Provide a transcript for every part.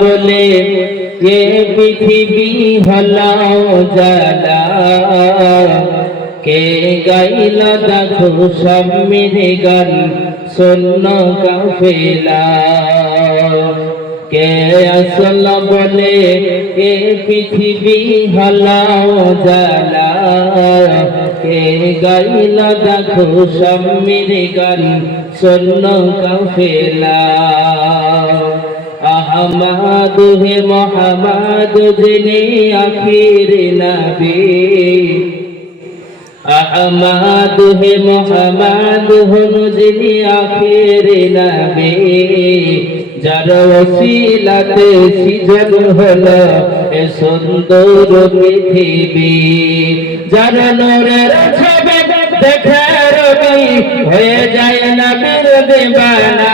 বলে কে পৃথিবী হলাও জালা কে গাইল দেখো সব মেরে গান, শূন্য কাফেলা। কে আসল বলে কে পৃথিবী হলাও জালা কে গাইল দেখো সব মেরে গান, শূন্য কাফেলা। আহমদ হে মোহাম্মদ যিনি আখির নবী। আহমদ হে মোহাম্মদ হন যিনি আখির নবী। যার ওসিলাতে সিজন হল এ সুন্দর পৃথিবী। যার নূরের ছবি দেখে রবি হয়ে যায় নবীর দিবানা।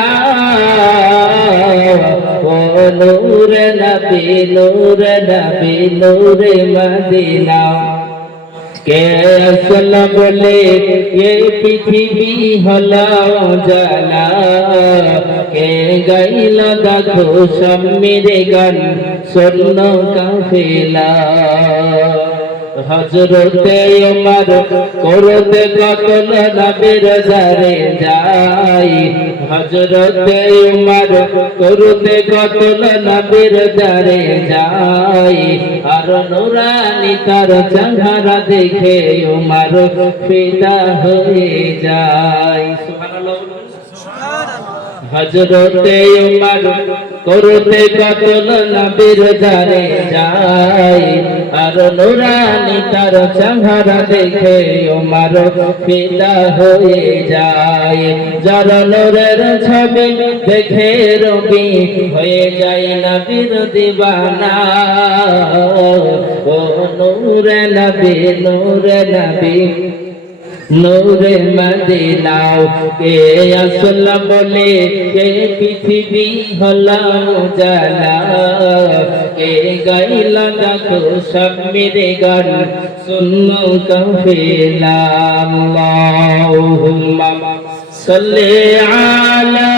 ও নূর নবী নূর নবী, নূরে মদিনা। কে আসল বলে এ পৃথিবী হল জালা কে গাইল দেখো সম্মিরে গান স্বর্ণ কাফেলা। হজরতে উমর করতে কতল নবীর জারে যাই, হজরতে উমর করতে কতল নবীর জারে যাই, আর নুরানি তার চেহারা দেখে উমর ফিদা হয়ে যায়। হজরতে উমর করতে কতল নবীর জারে যাই আর নুরানি তার চেহারা দেখে উমর ফিদা হয়ে যায়। যার নূরের ছবি দেখে রবি হয়ে যায় নবীর দিবানা। ও নূরে নবী নূরে নবী, নূরে মদিনাও। কে আসল বলে কে পৃথিবী হলাম জালা কে গাইলা ডাকো সব মেরে গান। শূন্য কফেলা আল্লাহুম্মা সাল্লি আলা